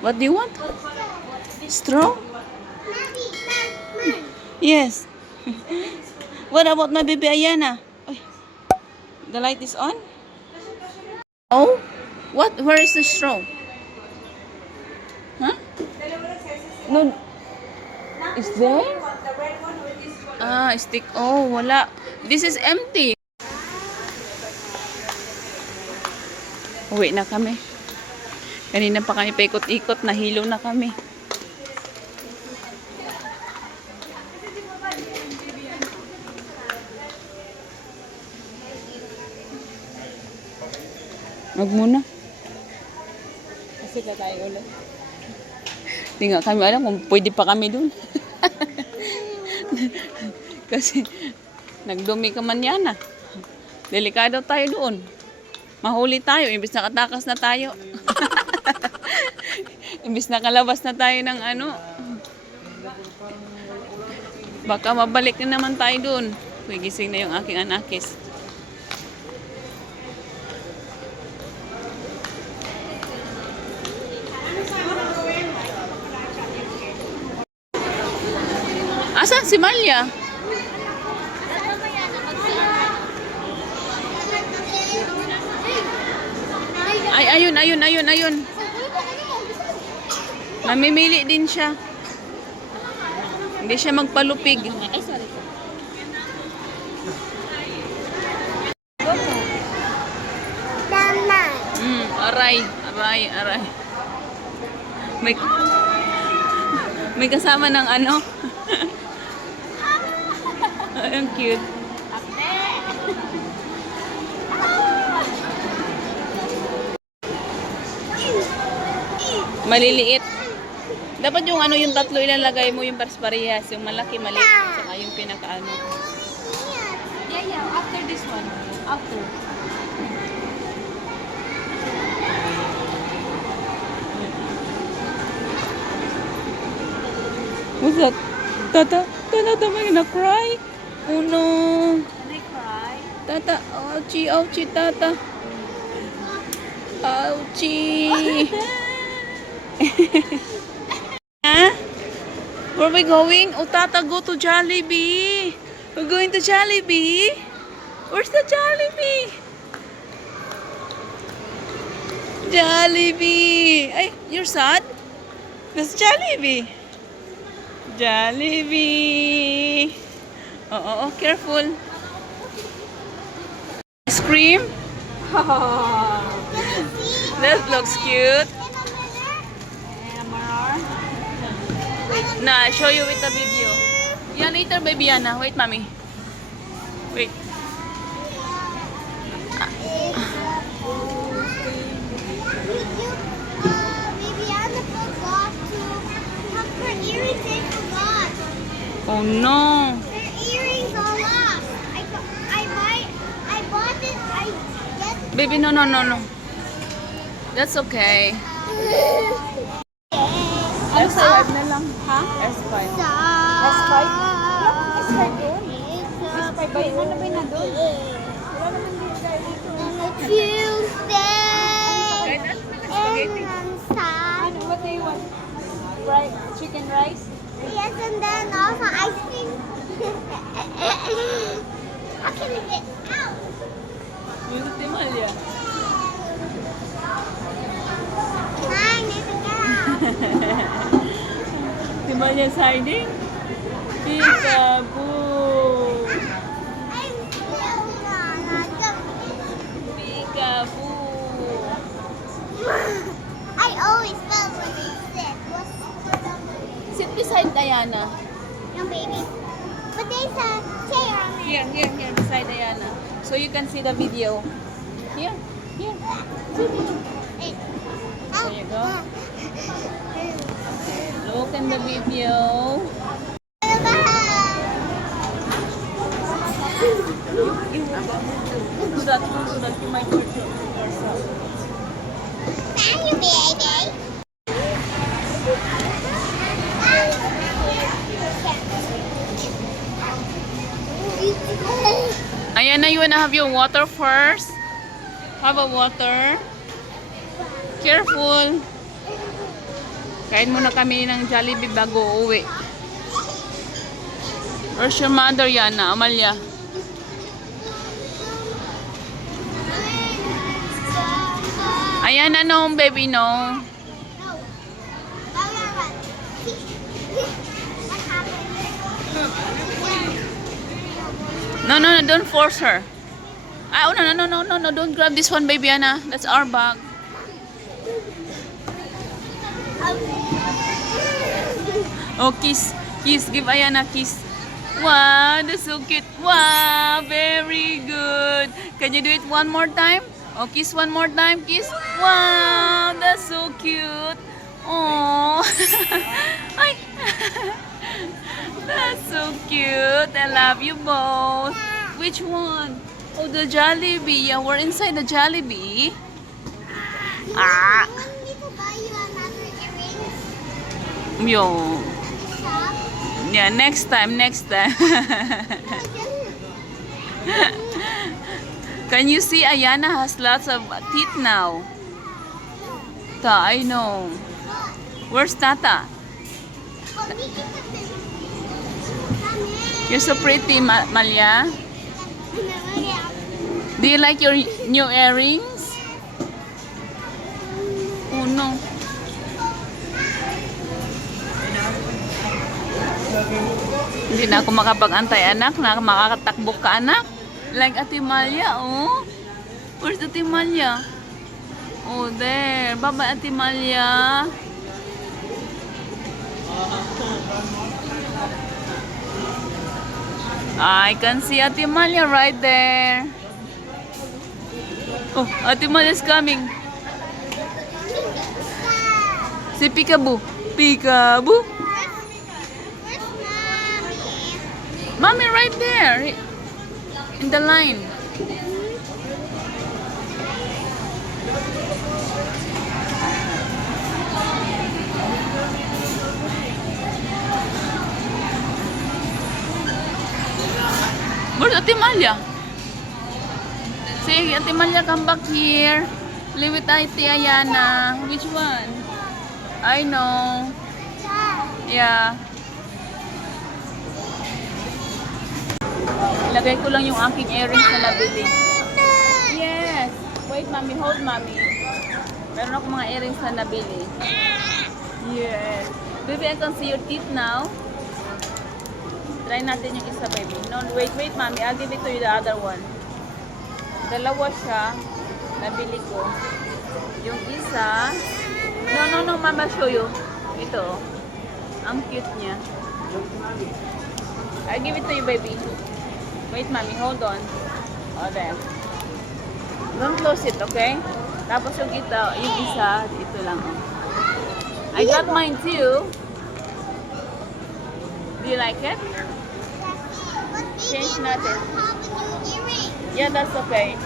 What do you want? Straw? Yes. What about my baby Ayana? Ay, the light is on? Oh? What? Where is the straw? Huh? No. Is there? Ah, stick. Oh, wala. This is empty. Uwi na kami. Kanina pa kami paikot-ikot. Nahilo na kami. Wag muna. Kasi tayo ulit. Hindi nga kami alam kung pwede pa kami dun. Kasi nagdumi ka man yan ah. Delikado tayo doon. Mahuli tayo. Imbis na katakas na tayo. Imbis na kalabas na tayo ng ano. Baka mabalik na naman tayo doon. Uy, gising na yung aking anakis. Asan si Malia? Ay, ayun. Mamimili din siya. Hindi siya magpalupig. Ay, sorry. Aray. May kasama ng ano? Ang cute. Maliliit. Dapat yung ano yung tatlo ilalagay mo yung parehas, yung malaki, maliit, saka yung pinakaano. Yeah, after this one. After. What's that? Tata, am I gonna cry? Oh no. Can I cry? Tata, ouchie, Tata. Ouchie. Huh? Where are we going? Oh, Tata, go to Jollibee. We're going to Jollibee. Where's the Jollibee? Jollibee. Ay, you're sad? That's Jollibee. Jollibee. Oh, careful. Ice cream. That looks cute. Nah, I show you with the video. Yeah, later, baby Yana. Wait, mommy. Wait. Oh no. Their earrings are lost. I bought it. Baby, no. That's okay. S5 na lang. Ha? S5. S5? S5 doon. S5 ba yun? Ano ba yun na doon? Wala naman dito tayo dito. Tuesday. Kahit ano na lang spaghetti. And Sunday. Ano, what do you want? Chicken rice? Yes, and then also ice cream. How can we get out? Yung si Malia. I need to get out. Si Malia siding. Peekaboo. I'm still not. Peekaboo. I always felt when they sit. Sit beside Diana. No, baby. But there's a chair on there. Here, beside Diana. So you can see the video. Here. Hey. There you go. Look in the video. Do that so that you might hurt yourself. Thank you, baby. Ayana, you wanna have your water first? Have a water. Careful. Kain muna kami ng Jollibee bago uuwi. Where's your mother, Yana? Amalia? Ayan na no, baby, no. No. What happened? No, no, no, don't force her. Ah, oh, no, no, no, no, no, don't grab this one, baby, Anna. That's our bag. Oh, kiss. Kiss. Give Ayana a kiss. Wow, that's so cute. Wow, very good. Can you do it one more time? Oh, kiss one more time. Kiss. Wow, that's so cute. Oh, Ay. That's so cute. I love you both. Which one? Oh, the Jollibee. Yeah, we're inside the Jollibee. Ah. I need to buy you another earrings. Yo. Shop. Yeah, next time, next time. Can you see Ayana has lots of teeth now? Ta, I know. Where's Tata? You're so pretty, Malia. Do you like your new earrings? Oh no. Hindi na ako makapag-antay, anak. Makakatakbo ka, anak. Like Ate Malia, oh. Where's Ate Malia? Oh, there. Bye-bye, Ate Malia. I can see Ate Malia right there. Oh, Ate Malia's coming. Si Peekaboo. Peekaboo. Mommy right there. In the line. Where's Ate Malia? Say, Ate Malia, come back here. Live with Ate Ayana. Which one? I know. Yeah. Ilagay ko lang yung aking earrings na nabili. Yes. Wait, mommy. Hold, mommy. Meron ako mga earrings na nabili. Yes. Baby, I can see your teeth now. Try natin yung isa, baby. No, wait, mommy. I'll give it to you the other one. Dalawa siya. Nabili ko. Yung isa. No, mama, show you. Ito. Ang cute niya. I'll give it to you, baby. Wait, mommy. Hold on. O, there. Don't close it, okay? Tapos yung isa, ito lang. Oh. I got mine too. Do you like it? Change natin. Yeah, that's okay.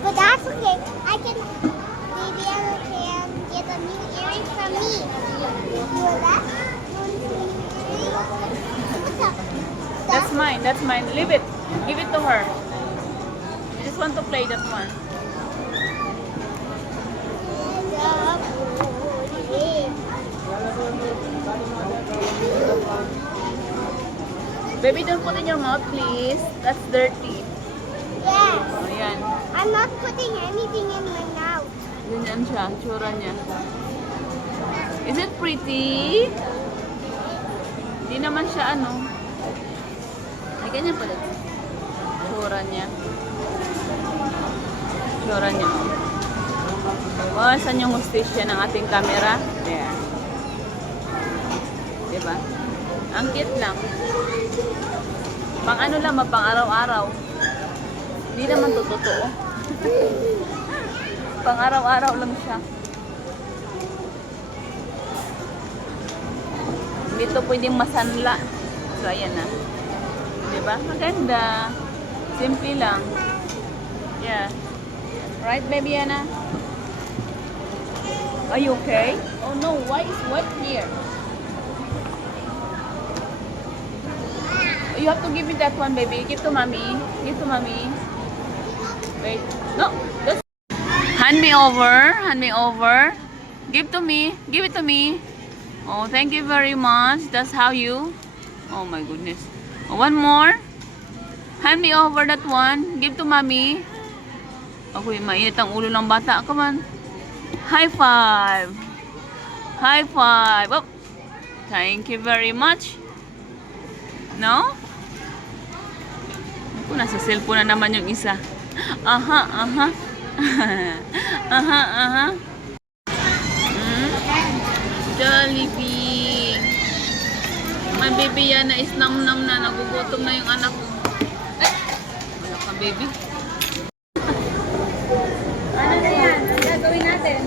But that's okay. I can, maybe I can get a new earring from me. You want that? What's up? That's mine. That's mine. Leave it. Give it to her. I just want to play that one. Baby, don't put in your mouth, please. That's dirty. Yes. Oh, yan. I'm not putting anything in my mouth. Ganyan siya. Tsura niya. Is it pretty? Hindi naman siya ano. Ay, ganyan pala. Tsura niya. Tsura niya. Oh, saan yung hostisya ng ating camera? There. Diba? Ang cute lang. Pang ano lang, pang araw-araw. Hindi naman to totoo. Pang araw-araw lang siya. Hindi to pwedeng masanla. So, ayan na. Diba? Maganda. Simple lang. Yeah. Right, baby Anna? Are you okay? Oh no, why is wet here? You have to give me that one, baby. Give to mommy. Give to mommy. Wait. No. That's... Hand me over. Hand me over. Give to me. Give it to me. Oh, thank you very much. That's how you... Oh my goodness. Oh, one more. Hand me over that one. Give to mommy. Ako yung mainit ang ulo ng bata. Come on. High five. High five. Oh. Thank you very much. No? Ako, nasa cellphone na naman yung isa. Aha, aha. Aha, aha. Jollibee. My baby yan na is nam-nam na. Nagugutom na yung anak ko. Ay! Wala ka, baby. Ano na yan? Ang gagawin natin?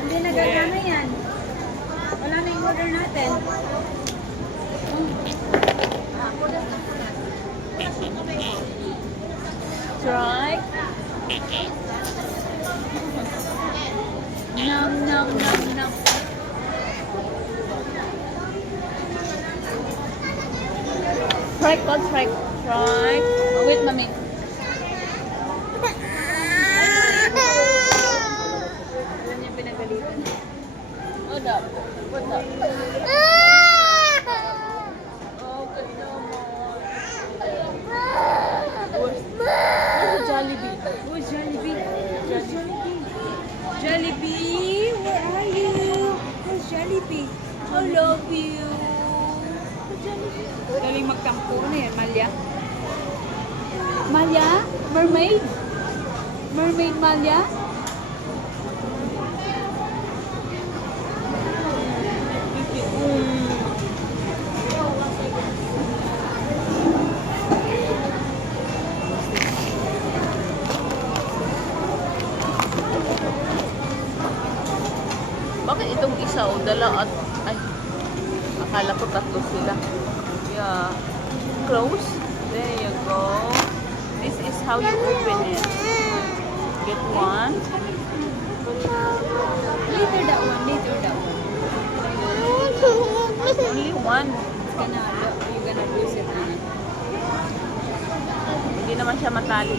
Hindi na gagana yan. Wala na yung order natin. Try. Nom, nom, nom, nom. Try, God, try. Try. Oh, wait, mommy. Alam niya pinagalitan. Hold up. Hold up. Okay, no more. Where's the Jollibee? Who's Jollibee? Who's Jollibee? Jollibee, where are you? Who's Jollibee? I love you. Galing magtampo na yan, Malya. Malya? Mermaid? Mermaid Malya? Bakit itong isa o dala at... Ay, akala ko tatlo sila. Yeah. Close. There you go. This is how you open it. Get one. Later that one, later that one. Only one. You're gonna lose it, huh? Hindi naman siya matali.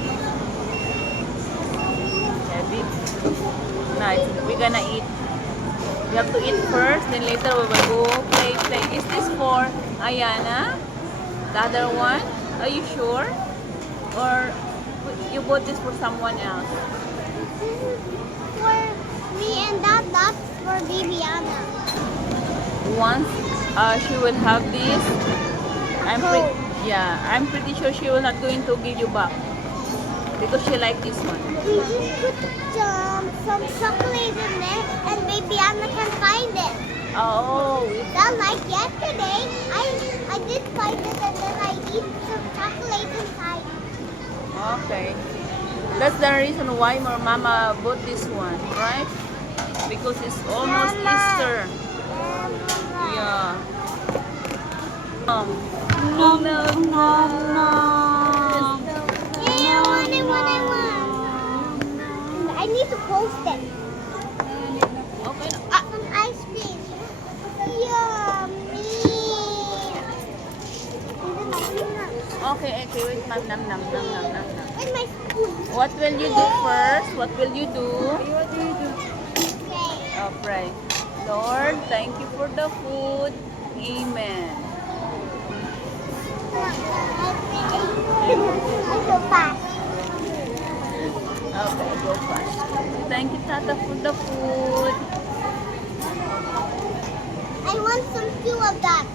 Heavy. Nice. We're gonna eat. We have to eat first, then later we will go play. Is this for Ayana? The other one? Are you sure? Or you bought this for someone else? This is for me and that's for Bibiana. Once she will have this, I'm pretty sure she will not going to give you back because she like this one. We just put some chocolate in there and Bibiana can find it. Oh, Not like yesterday. I did find it and then I eat some chocolate inside. okay. That's the reason why my mama bought this one, right? Because it's almost Easter. Yeah. No, no, no, no. Yeah, I want. I need to post it. Okay. Some ice cream. Yummy. Okay, wait, ma'am. Nam. Where's my spoon? What will you do first? What will you do? What do you do? Okay. Oh, pray. Lord, thank you for the food. Amen. I go fast. Okay, go fast. Thank you, Tata, for the food. I want some too of that.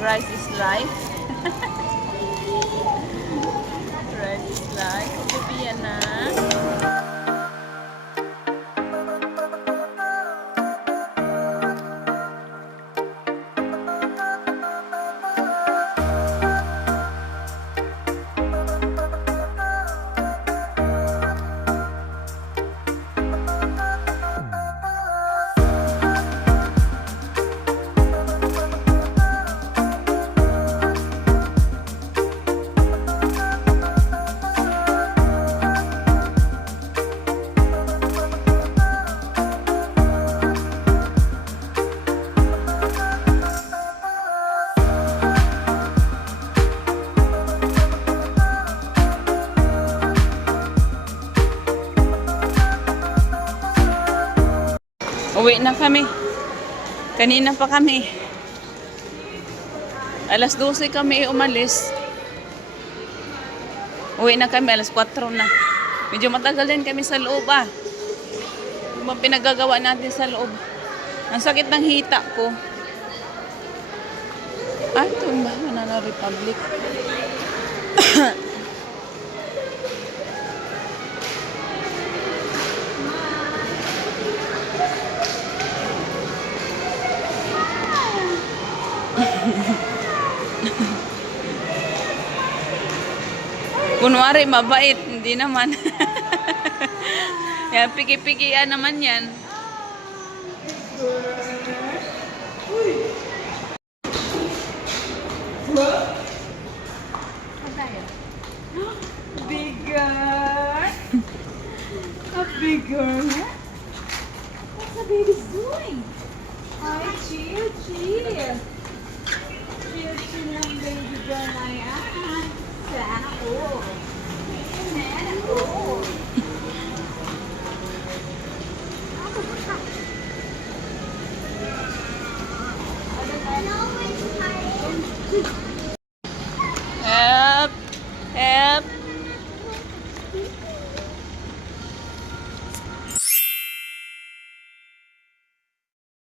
Rice is life. Rice is life. Baby, yan na. Uwi na kami. Kanina pa kami. Alas 12 kami umalis. Uwi na kami, alas 4 na. Medyo matagal din kami sa loob Yung mga pinagagawa natin sa loob. Ang sakit ng hita ko. Ito ba? Banana Republic. Kunwari, mabait. Hindi naman. Yan, piki-pikian naman yan. Bigger. A bigger. What's the baby's doing? Hi, chill, chill. Chill, chill lang, baby girl na yan. Sana all.